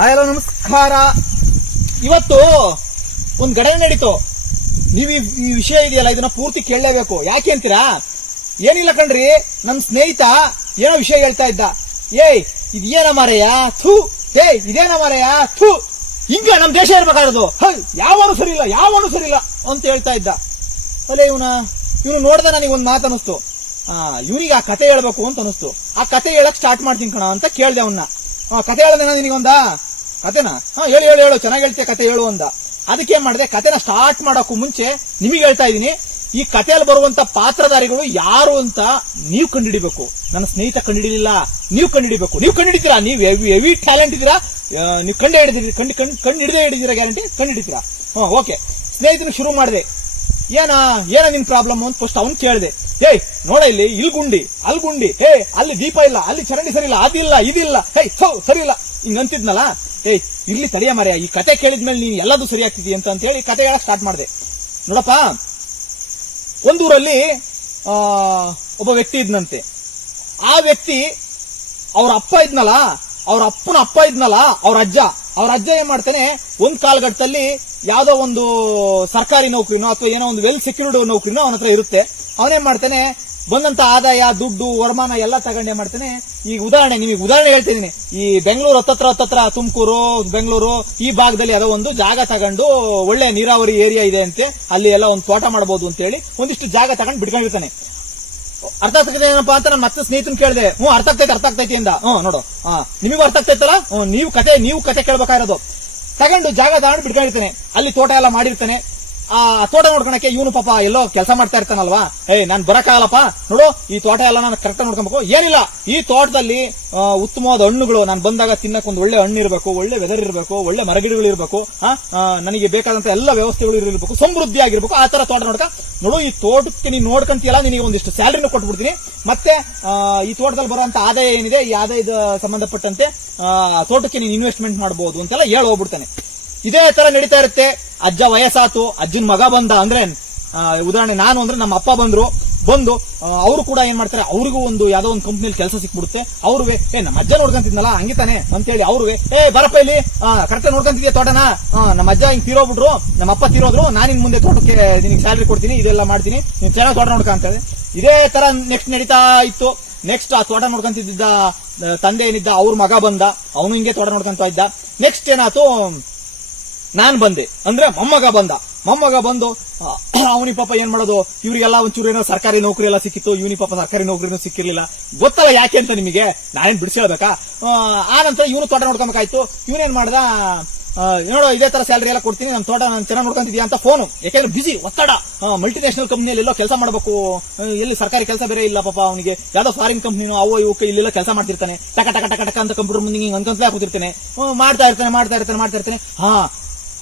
Hello, ನಮಸ್ಕಾರ. ಇವತ್ತು ಒಂದು ಘಟನೆ ನಡೀತು. ನೀವು ಈ- ವಿಷಯ ಇದೆಯಲ್ಲ, ಇದನ್ನ ಪೂರ್ತಿ ಕೇಳಲೇಬೇಕು. ಯಾಕೆ ಅಂತೀರಾ? ಏನಿಲ್ಲ ಕಣ್ರಿ ನನ್ನ ಸ್ನೇಹಿತ ಏನೋ ವಿಷಯ ಹೇಳ್ತಾ ಇದ್ದ. ಏಯ್, ಇದೇನ ಮಾರಯ್ಯ? ಥೂ, ಏಯ್, ಇದೇನ ಮಾರಯ್ಯ? ಥೂ. ಹಿಂಗ ನಮ್ಮ ದೇಶ ಇರ್ಬೇಕಾಗಿರೋದು. ಹೈ, ಯಾವನು ಸರಿ ಇಲ್ಲ, ಯಾವನು ಸರಿ ಇಲ್ಲ ಅಂತ ಹೇಳ್ತಾ ಇದ್ದ. ಅಲ್ಲೇ ಇವನ, ಇವನು ನೋಡ್ದ ನನಗೆ ಒಂದು ಮಾತು ಅನಿಸ್ತು. ಇವನಿಗೆ ಆ ಕತೆ ಹೇಳ್ಬೇಕು ಅಂತ ಅನಿಸ್ತು. ಆ ಕತೆ ಹೇಳಕ್ ಸ್ಟಾರ್ಟ್ ಮಾಡ್ತೀನಿ ಕಣ ಅಂತ ಕೇಳ್ದೆ ಅವನ್ನ. ಆ, ಕತೆ ಹೇಳದೇನ ನಿನಗೊಂದ? ಕತೆನಾ? ಹಾ, ಹೇಳು ಹೇಳು ಹೇಳು. ಚೆನ್ನಾಗಿ ಹೇಳ್ತೀಯ ಕತೆ, ಹೇಳು ಅಂದ. ಅದಕ್ಕೆ ಮಾಡಿದೆ? ಕತೆನ ಸ್ಟಾರ್ಟ್ ಮಾಡೋಕ್ಕೂ ಮುಂಚೆ ನಿಮಗೆ ಹೇಳ್ತಾ ಇದ್ದೀನಿ. ಈ ಕಥೆಯಲ್ಲಿ ಬರುವಂತ ಪಾತ್ರಧಾರಿಗಳು ಯಾರು ಅಂತ ನೀವು ಕಂಡುಹಿಡಿಬೇಕು. ನನ್ನ ಸ್ನೇಹಿತ ಕಂಡುಹಿಡಿಲಿಲ್ಲ. ನೀವು ಕಂಡುಹಿಡಿಬೇಕು. ನೀವು ಕಂಡುಹಿಡಿತೀರಾ? ನೀವು ಹೆವಿ ಟ್ಯಾಲೆಂಟ್ ಇದ್ದೀರಾ? ನೀವು ಕಂಡು ಹಿಡಿದಿರಿ ಕಂಡು ಕಂಡು ಕಂಡು ಹಿಡಿದೇ ಹಿಡಿದಿರಾ ಗ್ಯಾರಂಟಿ ಕಂಡು ಹಿಡಿತೀರಾ ಹಾಂ ಓಕೆ ಸ್ನೇಹಿತನ ಶುರು ಮಾಡಿದೆ. ಏನ ಏನ ನಿನ್ ಪ್ರಾಬ್ಲಮ್ ಅಂತ ಫಸ್ಟ್ ಅವ್ನು ಕೇಳಿದೆ. ಏಯ್, ನೋಡ ಇಲ್ಲಿ ಇಲ್ಲಿ ಗುಂಡಿ, ಅಲ್ಲಿ ಗುಂಡಿ. ಹೇ, ಅಲ್ಲಿ ದೀಪ ಇಲ್ಲ, ಅಲ್ಲಿ ಚರಂಡಿ ಸರಿ ಇಲ್ಲ, ಅದಿಲ್ಲ, ಇದಿಲ್ಲ. ಹೇ ಹೌ ಸರಿ ಇಲ್ಲ. ಹಿಂಗ್ ಅಂತಿದ್ನಲ್ಲ ಏಯ್ ಇರ್ಲಿ ತಡಿಯ ಮಾರಾಯ ಈ ಕತೆ ಕೇಳಿದ್ಮೇಲೆ ನೀನ್ ಎಲ್ಲದೂ ಸರಿ ಆಗ್ತಿದಿ ಅಂತ ಅಂತ ಹೇಳಿ ಕತೆ ಹೇಳಕ್ ಸ್ಟಾರ್ಟ್ ಮಾಡಿದೆ. ನೋಡಪ್ಪ, ಒಂದೂರಲ್ಲಿ ಒಬ್ಬ ವ್ಯಕ್ತಿ ಇದ್ನಂತೆ. ಆ ವ್ಯಕ್ತಿ ಅವ್ರ ಅಪ್ಪ ಇದ್ನಲ್ಲ, ಅವ್ರ ಅಪ್ಪನ ಅಪ್ಪ ಇದ್ನಲ್ಲ, ಅವ್ರ ಅಜ್ಜ. ಅವ್ರ ಅಜ್ಜ ಏನ್ ಮಾಡ್ತಾನೆ, ಒಂದ್ ಕಾಲಘಟ್ಟದಲ್ಲಿ ಯಾವ್ದೋ ಒಂದು ಸರ್ಕಾರಿ ನೌಕರಿನೋ ಅಥವಾ ಏನೋ ಒಂದು ವೆಲ್ ಸೆಕ್ಯೂರ್ಡ್ ನೌಕರಿನೋ ಅವನ ಹತ್ರ ಇರುತ್ತೆ. ಅವನೇನ್ ಮಾಡ್ತಾನೆ ಬಂದಂತ ಆದಾಯ, ದುಡ್ಡು, ವರಮಾನ ಎಲ್ಲ ತಗೊಂಡೆ ಮಾಡ್ತೇನೆ. ಈಗ ಉದಾಹರಣೆ, ನಿಮಗೆ ಉದಾಹರಣೆ ಹೇಳ್ತಿದ್ದೀನಿ. ಈ ಬೆಂಗಳೂರು ಹತ್ತತ್ರ ಹತ್ತತ್ರ, ತುಮಕೂರು, ಬೆಂಗಳೂರು, ಈ ಭಾಗದಲ್ಲಿ ಯಾವುದೋ ಒಂದು ಜಾಗ ತಗೊಂಡು ಒಳ್ಳೆ ನೀರಾವರಿ ಏರಿಯಾ ಇದೆ ಅಂತೆ ಅಲ್ಲಿ ಎಲ್ಲ ಒಂದು ತೋಟ ಮಾಡಬಹುದು ಅಂತ ಹೇಳಿ ಒಂದಿಷ್ಟು ಜಾಗ ತಗೊಂಡು ಬಿಟ್ಕೊಂಡಿರ್ತಾನೆ. ಅರ್ಥ ಆಗ್ತದೆ ಏನಪ್ಪಾ ಅಂತ ನಾನು ಮತ್ತೆ ಸ್ನೇಹಿತನ್ ಕೇಳಿದೆ. ಹ್ಞೂ, ಅರ್ಥ ಆಗ್ತೈತೆ, ಅರ್ಥ ಆಗ್ತೈತಿ ಅಂದ ಹ್ಞೂ, ನೋಡು. ಹಾ ನಿಮಗೂ ಅರ್ಥ ಆಗ್ತೈತಲ್ಲ? ಹ್ಞೂ, ನೀವು ಕತೆ ನೀವು ಕತೆ ಕೇಳ್ಬೇಕಾಗಿರೋದು. ತಗೊಂಡು ಜಾಗ ತಗೊಂಡು ಬಿಟ್ಕೊಂಡಿರ್ತಾನೆ. ಅಲ್ಲಿ ತೋಟ ಎಲ್ಲ ಮಾಡಿರ್ತಾನೆ. ಆ ತೋಟ ನೋಡ್ಕೊಳಕ್ಕೆ ಇವನು ಪಾಪ ಎಲ್ಲೋ ಕೆಲಸ ಮಾಡ್ತಾ ಇರ್ತಾನಲ್ವಾ? ಏ ನಾನು ಬರಕಾಗಲ್ಲಪ್ಪ ನೋಡು, ಈ ತೋಟ ಎಲ್ಲ ನಾನು ಕರೆಕ್ಟ್ ನೋಡ್ಕೊಬೇಕು. ಏನಿಲ್ಲ. ಈ ತೋಟದಲ್ಲಿ ಉತ್ತಮವಾದ ಹಣ್ಣುಗಳು. ನಾನು ಬಂದಾಗ ತಿನ್ನಕ್ ಒಂದು ಒಳ್ಳೆ ಹಣ್ಣು ಇರಬೇಕು, ಒಳ್ಳೆ ವೆದರ್ ಇರಬೇಕು, ಒಳ್ಳೆ ಮರಗಿಡಗಳು ಇರಬೇಕು ನನಗೆ ಬೇಕಾದಂತ ಎಲ್ಲ ವ್ಯವಸ್ಥೆಗಳು ಇರಬೇಕು, ಸಮೃದ್ಧಿ ಆಗಿರ್ಬೇಕು, ಆ ತರ ತೋಟ ನೋಡ್ಕ. ನೋಡು, ಈ ತೋಟಕ್ಕೆ ನೀನು ನೋಡ್ಕಂತೀಯಲ್ಲ, ನಿನಗೆ ಒಂದಿಷ್ಟು ಸ್ಯಾಲ್ರಿನೂ ಕೊಟ್ಬಿಡ್ತೀನಿ. ಮತ್ತೆ ಈ ತೋಟದಲ್ಲಿ ಬರುವಂತ ಆದಾಯ ಏನಿದೆ? ಈ ಆದಾಯದ ಸಂಬಂಧಪಟ್ಟಂತೆ ತೋಟಕ್ಕೆ ನೀನು ಇನ್ವೆಸ್ಟ್ಮೆಂಟ್ ಮಾಡಬಹುದು ಅಂತೆಲ್ಲ ಹೇಳಿ ಹೋಗ್ಬಿಡ್ತಾನೆ. ಇದೇ ತರ ನಡೀತಾ ಇರುತ್ತೆ. ಅಜ್ಜ ವಯಸ್ಸಾತು, ಅಜ್ಜನ ಮಗ ಬಂದ ಅಂದ್ರೆ ಉದಾಹರಣೆ ನಾನು ಅಂದ್ರೆ ನಮ್ಮ ಅಪ್ಪ ಬಂದ್ರು, ಬಂದು ಅವರು ಕೂಡ ಏನ್ ಮಾಡ್ತಾರೆ, ಅವ್ರಿಗೂ ಒಂದು ಯಾವ್ದೋ ಒಂದು ಕಂಪ್ನಿಲಿ ಕೆಲಸ ಸಿಕ್ಬಿಡುತ್ತೆ. ಅವ್ರುವೆ, ಏ, ನಮ್ಮ ಅಜ್ಜ ನೋಡ್ಕೊಂತಿದ್ನಲ್ಲ ಹಂಗಿತಾನೆ ಅಂತೇಳಿ ಅವ್ರುವೆ, ಏ, ಬರಪ್ಪ ಇಲ್ಲಿ ಕರೆಕ್ಟ್ ನೋಡ್ಕೊಂತಿದ್ಯಾ ತೋಟನ? ನಮ್ಮ ಅಜ್ಜ ಹಿಂಗ್ ತೀರೋಗ್ಬಿಟ್ರು, ನಮ್ಮ ಅಪ್ಪ ತೀರೋದ್ರು, ನಾನು ಇನ್ ಮುಂದೆ ತೋಟಕ್ಕೆ ನಿನಗೆ ಸ್ಯಾಲರಿ ಕೊಡ್ತೀನಿ, ಇದೆಲ್ಲ ಮಾಡ್ತೀನಿ ನೀವು ಚೆನ್ನಾಗಿ ತೋಟ ನೋಡ್ಕ ಅಂತ ಹೇಳಿ ಇದೇ ತರ ನೆಕ್ಸ್ಟ್ ನಡೀತಾ ಇತ್ತು. ನೆಕ್ಸ್ಟ್ ಆ ತೋಟ ನೋಡ್ಕೊಂತಿದ್ದ ತಂದೆ ಏನಿದ್ದ, ಅವ್ರ ಮಗ ಬಂದ, ಅವನು ಹಿಂಗೆ ತೋಟ ನೋಡ್ಕೊಂತ ಇದ್ದ. ನೆಕ್ಸ್ಟ್ ಏನಾಯ್ತು ನಾನ್ ಬಂದೆ. ಅಂದ್ರೆ ಮೊಮ್ಮಗ ಬಂದ. ಮೊಮ್ಮಗ ಬಂದು ಅವನಿ ಪಾಪ ಏನ್ ಮಾಡೋದು? ಇವ್ರಿಗೆಲ್ಲ ಒಂಚೂರು ಏನೋ ಸರ್ಕಾರಿ ನೌಕರಿ ಎಲ್ಲ ಸಿಕ್ಕಿತ್ತು. ಇವನಿ ಪಾಪ ಸರ್ಕಾರಿ ನೌಕರಿನೂ ಸಿಕ್ಕಿರ್ಲಿಲ್ಲ. ಗೊತ್ತಲ್ಲ ಯಾಕೆ ಅಂತ ನಿಮಗೆ? ನಾನೇನ್ ಬಿಡಿಸಿ ಹೇಳ್ಬೇಕಾ? ಆ, ನಂತರ ಇವನು ತೋಟ ನೋಡ್ಕೊಬೇಕಾಯ್ತು. ಇವನೇನ್ ಮಾಡ್ದ? ನೋಡೋ ಇದೇ ತರ ಸ್ಯಾಲರಿ ಎಲ್ಲ ಕೊಡ್ತೀನಿ. ನಮ್ಮ ತೋಟ ನಾನು ಚೆನ್ನಾಗಿ ನೋಡ್ಕೊಂತಿದ್ಯಾ ಅಂತ ಫೋನು ಯಾಕಂದ್ರೆ ಬಿಸಿ ಒತ್ತಡ. ಮಲ್ಟಿನ್ಯಾಷನಲ್ ಕಂಪ್ನಿಯಲ್ಲಿ ಎಲ್ಲೋ ಕೆಲಸ ಮಾಡಬೇಕು. ಎಲ್ಲಿ ಸರ್ಕಾರಿ ಕೆಲಸ ಬೇರೆ ಇಲ್ಲ ಪಾಪ ಅವನಿಗೆ. ಯಾವ್ದೋ ಫಾರಿನ್ ಕಂಪ್ನಿನೋ ಅವು ಇವಕ್ಕೆ ಇಲ್ಲೆಲ್ಲ ಕೆಲಸ ಮಾಡ್ತಿರ್ತಾನೆ. ಟಕ ಟಕ ಟಕ ಟಕ ಅಂತ ಕಂಪ್ಯೂಟರ್ ಮುಂದೆ ಹಿಂಗೆ ಅನ್ಕೊಂತಲೇ ಕೂತಿರ್ತಾನೆ. ಮಾಡ್ತಾ ಇರ್ತಾನೆ ಮಾಡ್ತಾ ಇರ್ತಾನೆ ಮಾಡ್ತಾ ಇರ್ತಾನೆ. ಹಾ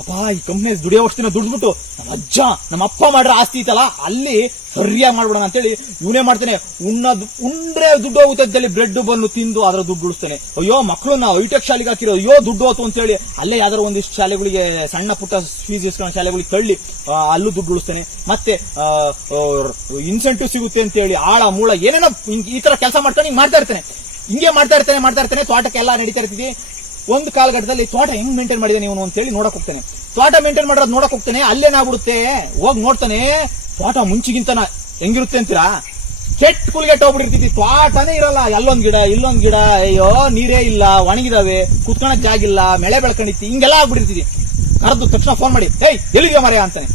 ಅಪ್ಪ ಈ ಕಂಪ್ನಿ ದುಡಿಯೋ ಅಷ್ಟು ದಿನ ದುಡ್ದ್ಬಿಟ್ಟು ನಮ್ಮ ಅಜ್ಜ, ನಮ್ಮ ಅಪ್ಪ ಮಾಡಿರೋ ಆಸ್ತಿ ಐತಲ್ಲ, ಅಲ್ಲಿ ಸರಿಯಾಗಿ ಮಾಡ್ಬಿಡೋಣ ಅಂತೇಳಿ ಇವನೇ ಮಾಡ್ತಾನೆ. ಉಣ್ಣದು ಉಂಡ್ರೆ ದುಡ್ಡು ಹೋಗುತ್ತೆ ಬ್ರೆಡ್ ಬಂದು ತಿಂದು ಅದರ ದುಡ್ಡು ಉಳಿಸ್ತಾನೆ. ಅಯ್ಯೋ ಮಕ್ಕಳನ್ನ ಐಟೆಕ್ ಶಾಲೆಗೆ ಹಾಕಿರೋ, ಅಯ್ಯೋ, ದುಡ್ಡು ಹೋತು ಅಂತೇಳಿ ಅಲ್ಲೇ ಯಾವ್ದಾರು ಒಂದಿಷ್ಟು ಶಾಲೆಗಳಿಗೆ ಸಣ್ಣ ಪುಟ್ಟ ಫೀಸ್ ಇಸ್ಕೊಂಡು ಶಾಲೆಗಳಿಗೆ ತಳ್ಳಿ ಅಲ್ಲೂ ದುಡ್ಡು ಉಳಿಸ್ತಾನೆ. ಮತ್ತೆ ಇನ್ಸೆಂಟಿವ್ ಸಿಗುತ್ತೆ ಅಂತೇಳಿ ಆಳ, ಮೂಳ, ಏನೇನೋ ಈ ತರ ಕೆಲಸ ಮಾಡ್ತಾನೆ ಹಿಂಗೆ ಮಾಡ್ತಾ ಇರ್ತಾನೆ. ಹಿಂಗೆ ಮಾಡ್ತಾ ಇರ್ತಾನೆ ಮಾಡ್ತಾ ಇರ್ತಾನೆ ತೋಟಕ್ಕೆಲ್ಲ ನಡೀತಾ ಇರ್ತಿದ್ವಿ ಒಂದು ಕಾಲಘಟ್ಟದಲ್ಲಿ ತೋಟ ಹೆಂಗ್ ಮೇಂಟೈನ್ ಮಾಡಿದಾನೆ ಇವನು ಅಂತೇಳಿ ನೋಡಕ್ ಹೋಗ್ತಾನೆ. ತೋಟ ಮೇಂಟೈನ್ ಮಾಡೋದು ನೋಡಕ್ ಹೋಗ್ತಾನೆ ಅಲ್ಲೇನಾಗ್ಬಿಡುತ್ತೆ ಹೋಗಿ ನೋಡ್ತಾನೆ, ತೋಟ ಮುಂಚಿಗಿಂತನ ಹೆಂಗಿರುತ್ತೆ ಅಂತೀರಾ? ಕೆಟ್ಟ ಕುಲ್ಗೆಟ್ ಹೋಗ್ಬಿಟ್ಟಿರ್ತಿದ್ವಿ ತೋಟನೇ ಇರಲ್ಲ. ಅಲ್ಲೊಂದ್ ಗಿಡ, ಇಲ್ಲೊಂದ್ ಗಿಡ, ಅಯ್ಯೋ, ನೀರೇ ಇಲ್ಲ, ಒಣಗಿದಾವೆ, ಕುತ್ಕೊಳಕ್ ಜಾಗಿಲ್ಲ, ಮಳೆ ಬೆಳ್ಕೊಂಡಿತ್ತು, ಹಿಂಗೆಲ್ಲ ಆಗ್ಬಿಟ್ಟಿರ್ತೀವಿ ಕರೆದು ತಕ್ಷಣ ಫೋನ್ ಮಾಡಿ, ಏಯ್ ಎಲ್ಲಿಗೆ ಮರೆ ಅಂತಾನೆ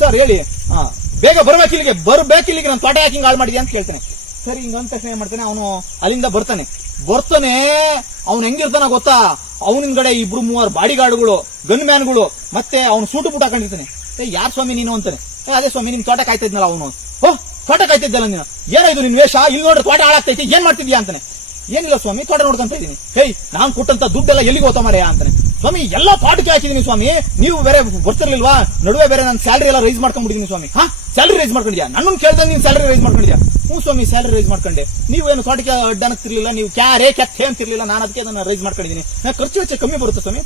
ಸರ್, ಹೇಳಿ. ಹಾ ಬೇಗ ಬರ್ಬೇಕು ಇಲ್ಲಿಗೆ ಬರ್ಬೇಕು ಇಲ್ಲಿಗೆ, ನಾನು ತೋಟ ಯಾಕೆ ಹಿಂಗ್ ಹಾಳು ಮಾಡಿದ್ಯಾ? ಅಂತ ಕೇಳ್ತಾನೆ. ಸರಿ ಹಿಂಗ ಅಂದ ತಕ್ಷಣ ಏನ್ ಮಾಡ್ತಾನೆ, ಅವನು ಅಲ್ಲಿಂದ ಬರ್ತಾನೆ. ಬರ್ತಾನೆ ಅವ್ನು ಹೆಂಗಿರ್ತಾನ ಗೊತ್ತಾ? ಅವನಿಂದಗಡೆ ಇಬ್ರು ಮೂವರು ಬಾಡಿಗಾರ್ಡ್ಗಳು ಗನ್ ಮ್ಯಾನ್ಗಳು ಮತ್ತೆ ಅವ್ನು ಸೂಟು ಬುಟ್ ಹಾಕೊಂಡಿರ್ತಾನೆ. ಏ ಯಾರ್ ಸ್ವಾಮಿ ನೀನು ಅಂತಾನೆ. "ಏ, ಅದೇ ಸ್ವಾಮಿ ನಿಮ್ ತೋಟ ಕಾಯ್ತಿದ್ನಲ್ಲ ಅವನು. ಓ ತೋಟ ಕಾಯ್ತಿದ್ದಲ್ಲ ನೀನು? ಏನೋ ಇದು ನಿನ್ ವೇಷ? ಇಲ್ಲಿ ನೋಡ್ರಿ ತೋಟ ಹಾಳಾಗ್ತೈತಿ ಏನ್ ಮಾಡ್ತಿದ್ಯಾ ಅಂತಾನೆ. ಏನಿಲ್ಲ ಸ್ವಾಮಿ ತೋಟ ನೋಡ್ಕೊಂತ ಇದ್ದೀನಿ. ಹೇಯ್ ನಾನ್ ಕೊಟ್ಟಂತ ದುಡ್ಡೆಲ್ಲ ಎಲ್ಲಿಗೆ ಹೋತ ಮಾರಾಯ ಅಂತಾನೆ. ಸ್ವಾಮಿ, ಎಲ್ಲ ಪಾಠಕ್ಕೆ ಹಾಕಿದೀನಿ ಸ್ವಾಮಿ. ನೀವು ಬೇರೆ ಬರ್ತಿರ್ಲಿಲ್ವಾ? ನಡುವೆ ಬೇರೆ ನನ್ನ ಸ್ಯಾಲರಿ ಎಲ್ಲ ರೈಸ್ ಮಾಡ್ಕೊಂಡ್ಬಿಟ್ಟಿದ್ದೀನಿ ಸ್ವಾಮಿ. ಹಾ? ಸ್ಯಾಲರಿ ರೈಸ್ ಮಾಡ್ಕೊಂಡಿದ್ಯಾ? ನನ್ನ ಕೇಳ್ದಂಗೆ ನೀನು ಸ್ಯಾಲರಿ ರೈಸ್ ಮಾಡ್ಕೊಂಡಿದ್ಯಾ? ಹ್ಞೂ ಸ್ವಾಮಿ ಸ್ಯಾಲರಿ ರೈಸ್ ಮಾಡ್ಕೊಂಡೆ. ನೀವೇನು ತೋಟಕ್ಕೆ ಅಡ್ಡ ಅನ್ನಕ್ತಿರ್ಲಿಲ್ಲ ನೀವು ಕ್ಯಾರೇ ಕೆತ್ತೆ ಅಂತಿರ್ಲಿಲ್ಲ? ನಾನು ಅದಕ್ಕೆ ಅದನ್ನ ರೈಸ್ ಮಾಡ್ಕೊಂಡಿದ್ದೀನಿ ಖರ್ಚು ವೆಚ್ಚ ಕಮ್ಮಿ ಬರುತ್ತೆ ಸ್ವಾಮಿ.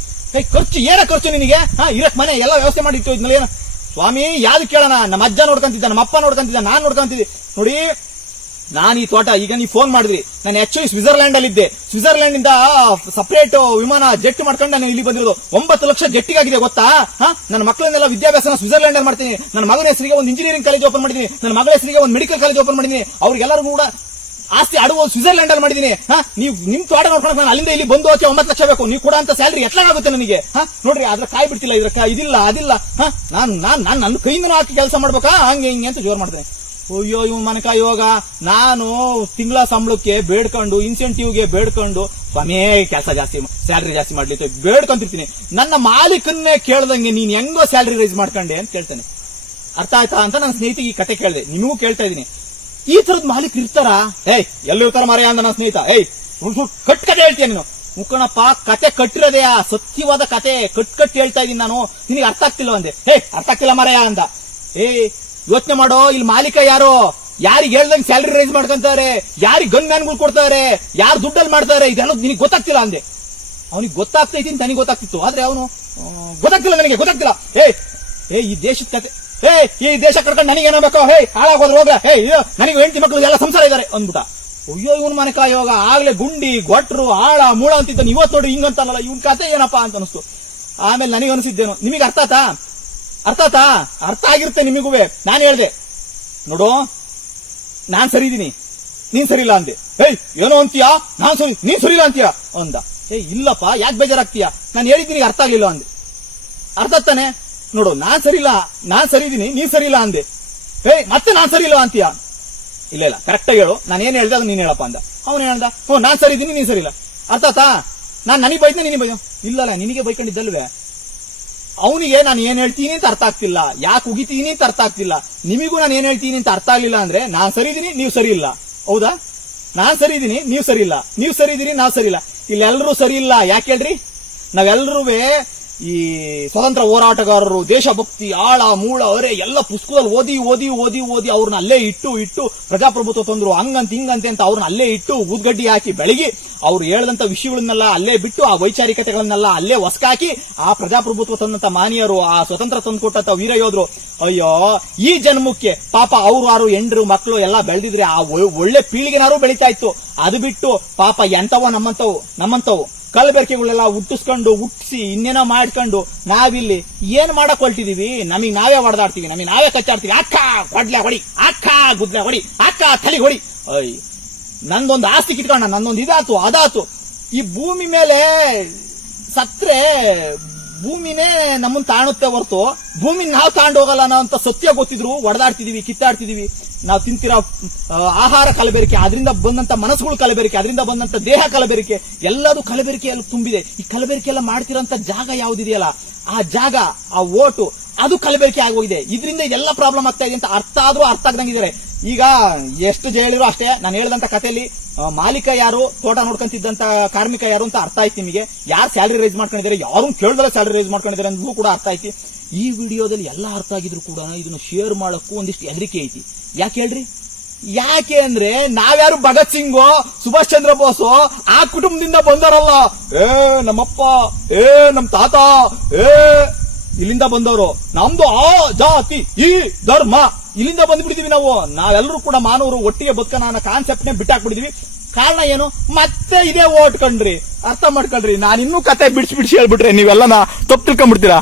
ಖರ್ಚು ಏನ ಖರ್ಚು ನಿನಗೆ? ಹಾ, ಇರಕ್ ಮನೆ ಎಲ್ಲ ವ್ಯವಸ್ಥೆ ಮಾಡಿ ಇಟ್ಟು ಏನು? ಸ್ವಾಮಿ, ಯಾವ್ದು ಕೇಳೋಣ? ನಮ್ಮ ಅಜ್ಜ ನೋಡ್ಕೊಂತಿದ್ದ, ನಮ್ಮ ಅಪ್ಪ ನೋಡ್ಕೊಂತಿದ್ದ, ನಾನು ನೋಡ್ಕೊಂತಿದ್ದೆ. ನೋಡಿ ನಾನು ಈ ತೋಟ, ಈಗ ನೀವು ಫೋನ್ ಮಾಡಿದ್ರಿ. ನಾನು ಆಕ್ಚುಲಿ ಸ್ವಿಟ್ಜರ್ಲ್ಯಾಂಡ್ ಅಲ್ಲಿ ಇದ್ದೆ ಸ್ವಿಟ್ಜರ್ಲ್ಯಾಂಡ್ ಇಂದ ಸಪರೇಟ್ ವಿಮಾನ ಜೆಟ್ ಮಾಡ್ಕೊಂಡು ನಾನು ಇಲ್ಲಿ ಬಂದಿರೋದು. ಒಂಬತ್ತು ಲಕ್ಷ ಜೆಟ್ಟಿಗಾಗಿದೆ, ಗೊತ್ತಾ? ಹಾ? ನನ್ನ ಮಕ್ಕಳನ್ನೆಲ್ಲ ವಿದ್ಯಾಭ್ಯಾಸನ ಸ್ವಿಟ್ಜರ್ಲ್ಯಾಂಡ್ ಅಲ್ಲಿ ಮಾಡ್ತೀನಿ. ನನ್ನ ಮಗನ ಹೆಸರಿಗೆ ಒಂದು ಇಂಜಿನಿಯರಿಂಗ್ ಕಾಲೇಜ್ ಓಪನ್ ಮಾಡಿದೀನಿ ನನ್ನ ಮಗಳ ಹೆಸರಿಗೆ ಒಂದು ಮೆಡಿಕಲ್ ಕಾಲೇಜ್ ಓಪನ್ ಮಾಡಿದ್ದೀನಿ. ಅವ್ರಿಗೆಲ್ಲರೂ ಕೂಡ ಆಸ್ತಿ ಅಡುವ ಸ್ವಿಟ್ಜರ್ಲ್ಯಾಂಡ್ ಅಲ್ಲಿ ಮಾಡಿದ್ದೀನಿ. ಹಾ? ನೀವು ನಿಮ್ ತೋಟ ನೋಡ್ಕೊಂಡು ನಾನು ಅಲ್ಲಿಂದ ಇಲ್ಲಿ ಬಂದು ಹೋಗಿ ಒಂಬತ್ತು ಲಕ್ಷ ಬೇಕು. ನೀವು ಕೂಡ ಅಂತ ಸ್ಯಾಲ್ರಿ ಎಟ್ಲಾಗುತ್ತೆ ನನಗೆ. ನೋಡ್ರಿ ಅದ್ರ ಕಾಯಿ ಬಿಡ್ತಿಲ್ಲ ಇದ್ರ ಇದಿಲ್ಲ, ಅದಿಲ್ಲ. ನಾನು, ನಾನ್ ನಾನ್ ನನ್ನ ಕೈಯಿಂದ ಹಾಕಿ ಕೆಲಸ ಮಾಡ್ಬೇಕಾ? ಹಂಗೆ, ಹಿಂಗೆ ಅಂತ ಜೋರ್ ಮಾಡ್ತೇನೆ. ಅಯ್ಯೋ ಇವ್ ಮನಕ ಇವಾಗ ನಾನು ತಿಂಗಳ ಸಂಬಳಕ್ಕೆ ಬೇಡ್ಕೊಂಡು ಇನ್ಸೆಂಟಿವ್ಗೆ ಬೇಡ್ಕೊಂಡು, ಸ್ವಾಮಿ, ಕೆಲಸ ಜಾಸ್ತಿ ಸ್ಯಾಲ್ರಿ ಜಾಸ್ತಿ ಮಾಡ್ಲಿಕ್ಕೆ ಬೇಡ್ಕೊಂತಿರ್ತೀನಿ. ನನ್ನ ಮಾಲೀಕನ್ನೇ ಕೇಳ್ದಂಗೆ ನೀನ್ ಹೆಂಗೋ ಸ್ಯಾಲ್ರಿ ರೈಸ್ ಮಾಡ್ಕೊಂಡೆ ಅಂತ ಕೇಳ್ತಾನೆ. ಅರ್ಥ ಆಯ್ತಾ ಅಂತ ನನ್ನ ಸ್ನೇಹಿತಿಗೆ ಈ ಕತೆ ಕೇಳಿದೆ. ನಿಮಗೂ ಕೇಳ್ತಾ ಇದೀನಿ ಈ ತರದ್ ಮಾಲೀಕರು ಇರ್ತಾರ? ಏಯ್, ಎಲ್ಲೋ ಇರ್ತಾರ ಮರೆಯ ಅಂದ ನನ್ನ ಸ್ನೇಹಿತ? ಏಯ್ ಕಟ್ ಕತೆ ಹೇಳ್ತೀಯ ನೀನು. ಮುಕ್ಕಣಪ್ಪ ಕತೆ ಕಟ್ಟಿರೋದೆಯಾ ಸತ್ಯವಾದ ಕತೆ. ಕಟ್ ಕಟ್ ಹೇಳ್ತಾ ಇದೀನಿ ನಾನು. ನಿನಗೆ ಅರ್ಥ ಆಗ್ತಿಲ್ಲ ಅಂದೆ. ಹೇ ಅರ್ಥ ಆಗ್ತಿಲ್ಲ ಮರೆಯ ಅಂದ ಏ ಯೋಚನೆ ಮಾಡೋ, ಇಲ್ಲಿ ಮಾಲೀಕ ಯಾರು? ಯಾರಿಗೆ ಹೇಳ್ದಂಗೆ ಸ್ಯಾಲ್ರಿ ರೈಸ್ ಮಾಡ್ಕೊಂತಾರೆ? ಯಾರಿಗೆ ಗನ್ ಮ್ಯಾನ್ಗಳು ಕೊಡ್ತಾರೆ? ಯಾರು ದುಡ್ಡಲ್ಲಿ ಮಾಡ್ತಾರೆ? ಇದೆಲ್ಲ ನಿನಗೆ ಗೊತ್ತಾಗ್ತಿಲ್ಲ ಅಂದೆ. ಅವನಿಗೆ ಗೊತ್ತಾಗ್ತೈತಿ ಅಂತ ನನಗೆ ಗೊತ್ತಾಗ್ತಿತ್ತು. ಆದ್ರೆ ಅವನು ಗೊತ್ತಾಗ್ತಿಲ್ಲ ನನಗೆ, ಗೊತ್ತಾಗ್ತಿಲ್ಲ. ಏ ಏ, ಈ ದೇಶದ ಕತೆ, ಏ, ಈ ದೇಶ ಕರ್ಕೊಂಡು ನನಗೆ ಏನಾಗಬೇಕು? ಹೇ ಹಾಳಾಗೋದ್ರೆ ಹೋಗ್ರ ಹೇ ಇದು, ನನಗೆ ಹೆಂಡತಿ ಮಕ್ಕಳು ಎಲ್ಲ ಸಂಸಾರ ಇದಾರೆ ಅಂದ್ಬಿಟ್ಟ. ಅಯ್ಯೋ, ಇವನ್ ಮನೆ ಯೋಗ ಆಗ್ಲೇ ಗುಂಡಿ, ಗೊಟ್ರು, ಆಳ, ಮೂಳ ಅಂತಿದ್ದಾನೆ. ಇವತ್ತು ನೋಡಿ ಹಿಂಗಂತಾನಲ್ಲ, ಇವನ್ ಕತೆ ಏನಪ್ಪಾ ಅಂತ ಅನಿಸ್ತು. ಆಮೇಲೆ ನನಗೆ ಅನಿಸಿದ್ದೇನು ನಿಮಗೆ ಅರ್ಥ ಆತಾ? ಅರ್ಥ ಆತಾ ಅರ್ಥ ಆಗಿರುತ್ತೆ ನಿಮಗೂ ನಾನು ಹೇಳ್ದೆ. ನೋಡು, ನಾನು ಸರಿ ಇದ್ದೀನಿ ನೀನ್ ಸರಿ ಇಲ್ಲ ಅಂದೆ. ಏಯ್, ಏನೋ ಅಂತೀಯಾ? ನಾನ್ ಸರಿ, ನೀನ್ ಸರಿ ಇಲ್ಲ ಅಂತೀಯಾ? ಅಂದ. ಏ ಇಲ್ಲಪ್ಪ, ಯಾಕೆ ಬೇಜಾರಾಗ್ತೀಯಾ? ನಾನು ಹೇಳಿದ್ದೀನಿ ಅರ್ಥ ಆಗಲಿಲ್ಲ ಅಂದೆ. ಅರ್ಥ ತಾನೆ? ನೋಡು, ನಾನ್ ಸರಿ ಇಲ್ಲ ನಾನ್ ಸರಿ ಇದ್ದೀನಿ ನೀನ್ ಸರಿ ಇಲ್ಲ ಅಂದೆ. ಏಯ್, ಮತ್ತೆ ನಾನ್ ಸರಿ ಇಲ್ಲ ಅಂತೀಯಾ? ಇಲ್ಲ ಇಲ್ಲ ಕರೆಕ್ಟಾಗಿ ಹೇಳು. ನಾನು ಏನ್ ಹೇಳ್ದೆ ಅದು ನೀನ್ ಹೇಳಪ್ಪ ಅಂದ. ಅವನು ಹೇಳ್ದ ಓ, ನಾನ್ ಸರಿ ಇದ್ದೀನಿ ನೀನ್ ಸರಿ ಇಲ್ಲ ಅರ್ಥ ಆತಾ ನಾನ್ ನನಗೆ ಬೈದ್ನ ನಿನಗೆ ಬೈದ ಇಲ್ಲಲ್ಲ, ನಿನಗೆ ಬೈಕೊಂಡಿದ್ದಲ್ವೇ? ಅವನಿಗೆ ನಾನು ಏನ್ ಹೇಳ್ತೀನಿ ಅಂತ ಅರ್ಥ ಆಗ್ತಿಲ್ಲ. ಯಾಕೆ ಉಗಿತೀನಿ ಅಂತ ಅರ್ಥ ಆಗ್ತಿಲ್ಲ. ನಿಮಗೂ ನಾನು ಏನ್ ಹೇಳ್ತೀನಿ ಅಂತ ಅರ್ಥ ಆಗಲಿಲ್ಲ ಅಂದ್ರೆ, ನಾನ್ ಸರಿ ಇದೀನಿ, ನೀವು ಸರಿ ಇಲ್ಲ. ಹೌದಾ? ನಾನ್ ಸರಿ ಇದೀನಿ, ನೀವು ಸರಿ ಇಲ್ಲ. ನೀವು ಸರಿ ಇದೀನಿ ನಾವ್ ಸರಿ ಇಲ್ಲ. ಇಲ್ಲೆಲ್ಲರೂ ಸರಿ ಇಲ್ಲ. ಯಾಕೆ ಹೇಳ್ರಿ? ನಾವೆಲ್ಲರೂ ಈ ಸ್ವತಂತ್ರ ಹೋರಾಟಗಾರರು, ದೇಶಭಕ್ತಿ, ಆಳ, ಮೂಳ ಅವರೇ ಎಲ್ಲ ಪುಸ್ತಕದಲ್ಲಿ ಓದಿ ಓದಿ ಓದಿ ಓದಿ ಅವ್ರನ್ನ ಅಲ್ಲೇ ಇಟ್ಟು ಇಟ್ಟು ಪ್ರಜಾಪ್ರಭುತ್ವ ತಂದ್ರು ಹಂಗಂತ ಹಿಂಗಂತೆ ಅಂತ ಅವ್ರನ್ನ ಅಲ್ಲೇ ಇಟ್ಟು ಊದ್ಗಡ್ಡಿ ಹಾಕಿ ಬೆಳಗಿ ಅವ್ರು ಹೇಳದಂತ ವಿಷಯಗಳನ್ನೆಲ್ಲ ಅಲ್ಲೇ ಬಿಟ್ಟು, ಆ ವೈಚಾರಿಕತೆಗಳನ್ನೆಲ್ಲ ಅಲ್ಲೇ ಹೊಸಕಾಕಿ ಆ ಪ್ರಜಾಪ್ರಭುತ್ವ ತಂದಂತ ಮಾನಿಯರು, ಆ ಸ್ವತಂತ್ರ ತಂದುಕೊಟ್ಟಂತ ವೀರಯೋಧರು ಅಯ್ಯೋ, ಈ ಜನ್ಮಕ್ಕೆ ಪಾಪ ಅವ್ರು ಯಾರು ಎಂಡ್ರು ಮಕ್ಕಳು ಎಲ್ಲ ಬೆಳೆದಿದ್ರೆ ಆ ಒಳ್ಳೆ ಪೀಳಿಗೆನಾರು ಬೆಳೀತಾ ಇತ್ತು. ಅದು ಬಿಟ್ಟು ಪಾಪ ಎಂತವ ನಮ್ಮಂತವು ನಮ್ಮಂತವು ಕಲಬೆರಕೆಗಳೆಲ್ಲ ಹುಟ್ಟಿಸ್ಕೊಂಡು, ಹುಟ್ಟಿಸಿ, ಇನ್ನೇನೋ ಮಾಡ್ಕೊಂಡು ನಾವಿಲ್ಲಿ ಏನ್ ಮಾಡಕ್ ಹೊಲ್ಟಿದೀವಿ ನಮಗ್ ನಾವೇ ಹೊಡೆದಾಡ್ತೀವಿ, ನಮಗ್ ನಾವೇ ಕಚ್ಚಾಡ್ತೀವಿ. ಅಕ್ಕ ಕೊಡ್ಲೆ ಹೊಡಿ, ಅಕ್ಕ, ಗುದ್ಲೆ ಹೊಡಿ, ಅಕ್ಕ, ತಲೆ ಹೊಡಿ. ಅಯ್ಯ ನಂದೊಂದು ಆಸ್ತಿ ಕಿತ್ಕೊಂಡ, ನಂದೊಂದು ಇದಾತು, ಅದಾತು. ಈ ಭೂಮಿ ಮೇಲೆ ಸತ್ರೆ ಭೂಮಿನೇ ನಮ್ಮನ್ನ ತಾಣುತ್ತೆ ಹೊರತು ಭೂಮಿ ನಾವು ತಾಂಡ್ ಹೋಗಲ್ಲ ಅನ್ನೋ ಅಂತ ಸತ್ಯ ಗೊತ್ತಿದ್ರು, ಒಡೆದಾಡ್ತಿದೀವಿ, ಕಿತ್ತಾಡ್ತಿದೀವಿ. ನಾವು ತಿಂತಿರೋ ಆಹಾರ ಕಲಬೆರಕೆ ಅದರಿಂದ ಬಂದಂತ ಮನಸ್ಸುಗಳು ಕಲಬೆರಕೆ ಅದರಿಂದ ಬಂದಂತ ದೇಹ ಕಲಬೆರಕೆ, ಎಲ್ಲದು ಕಲಬೆರಿಕೆಯಲ್ಲಿ ತುಂಬಿದೆ. ಈ ಕಲಬೆರಕೆ ಎಲ್ಲ ಮಾಡ್ತಿರೋಂತ ಜಾಗ ಯಾವ್ದಿದೆಯಲ್ಲ, ಆ ಜಾಗ, ಆ ಓಟು, ಅದು ಕಲಬೆರಕೆ ಆಗೋಗಿದೆ. ಇದರಿಂದ ಇದೆಲ್ಲ ಪ್ರಾಬ್ಲಮ್ ಆಗ್ತಾ ಇದೆ ಅಂತ ಅರ್ಥ ಆದ್ರೂ ಅರ್ಥ ಆಗ್ದಂಗಿದ್ದಾರೆ ಈಗ ಎಷ್ಟು ಹೇಳಿರೋ ಅಷ್ಟೇ. ನಾನು ಹೇಳ್ದಂತ ಕಥೆಯಲ್ಲಿ ಮಾಲೀಕ ಯಾರು, ತೋಟ ನೋಡ್ಕೊಂತಿದ್ದಂತ ಕಾರ್ಮಿಕ ಯಾರು ಅಂತ ಅರ್ಥ ಆಯ್ತು ನಿಮಗೆ. ಯಾರು ಸ್ಯಾಲರಿ ರೈಸ್ ಮಾಡ್ಕೊಂಡಿದ್ದಾರೆ, ಯಾರು ಕೇಳಿದ್ರೆ ಸ್ಯಾಲರಿ ರೈಸ್ ಮಾಡ್ಕೊಂಡಿದ್ದಾರೆ ಅಂದ್ರೂ ಕೂಡ ಅರ್ಥ ಆಯ್ತು. ಈ ವಿಡಿಯೋದಲ್ಲಿ ಎಲ್ಲ ಅರ್ಥ ಆಗಿದ್ರು ಕೂಡ ಇದನ್ನ ಶೇರ್ ಮಾಡೋಕ್ಕೂ ಒಂದಿಷ್ಟು ಹೆದರಿಕೆ ಐತಿ. ಯಾಕೆ ಹೇಳ್ರಿ? ಯಾಕೆ ಅಂದ್ರೆ ನಾವ್ಯಾರು ಭಗತ್ ಸಿಂಗು, ಸುಭಾಷ್ ಚಂದ್ರ ಬೋಸು, ಆ ಕುಟುಂಬದಿಂದ ಬಂದವರಲ್ಲ. ಏ, ನಮ್ಮಪ್ಪ, ಏ, ನಮ್ ತಾತ, ಏ, ಇಲ್ಲಿಂದ ಬಂದವರು. ನಮ್ದು ಆ ಜಾತಿ, ಈ ಧರ್ಮ. ಇಲ್ಲಿಂದ ಬಂದ್ಬಿಟ್ಟಿದೀವಿ ನಾವು. ನಾವೆಲ್ಲರೂ ಕೂಡ ಮಾನವರು, ಒಟ್ಟಿಗೆ ಬದುಕನ ಅನ್ನೋ ಕಾನ್ಸೆಪ್ಟ್ ನೇ ಬಿಟ್ಟಾಕ್ಬಿಟ್ಟಿದೀವಿ. ಕಾರಣ ಏನು? ಮತ್ತೆ ಇದೇ ಓಟ್ ಕಂಡ್ರಿ. ಅರ್ಥ ಮಾಡ್ಕೊಳ್ರಿ. ನಾನು ಇನ್ನೂ ಕತೆ ಬಿಡ್ಸಿ ಬಿಡ್ಸಿ ಹೇಳ್ಬಿಟ್ರೆ ನೀವೆಲ್ಲ ತಪ್ಪು ತಿಳ್ಕೊಂಡ್ಬಿಡ್ತೀರಾ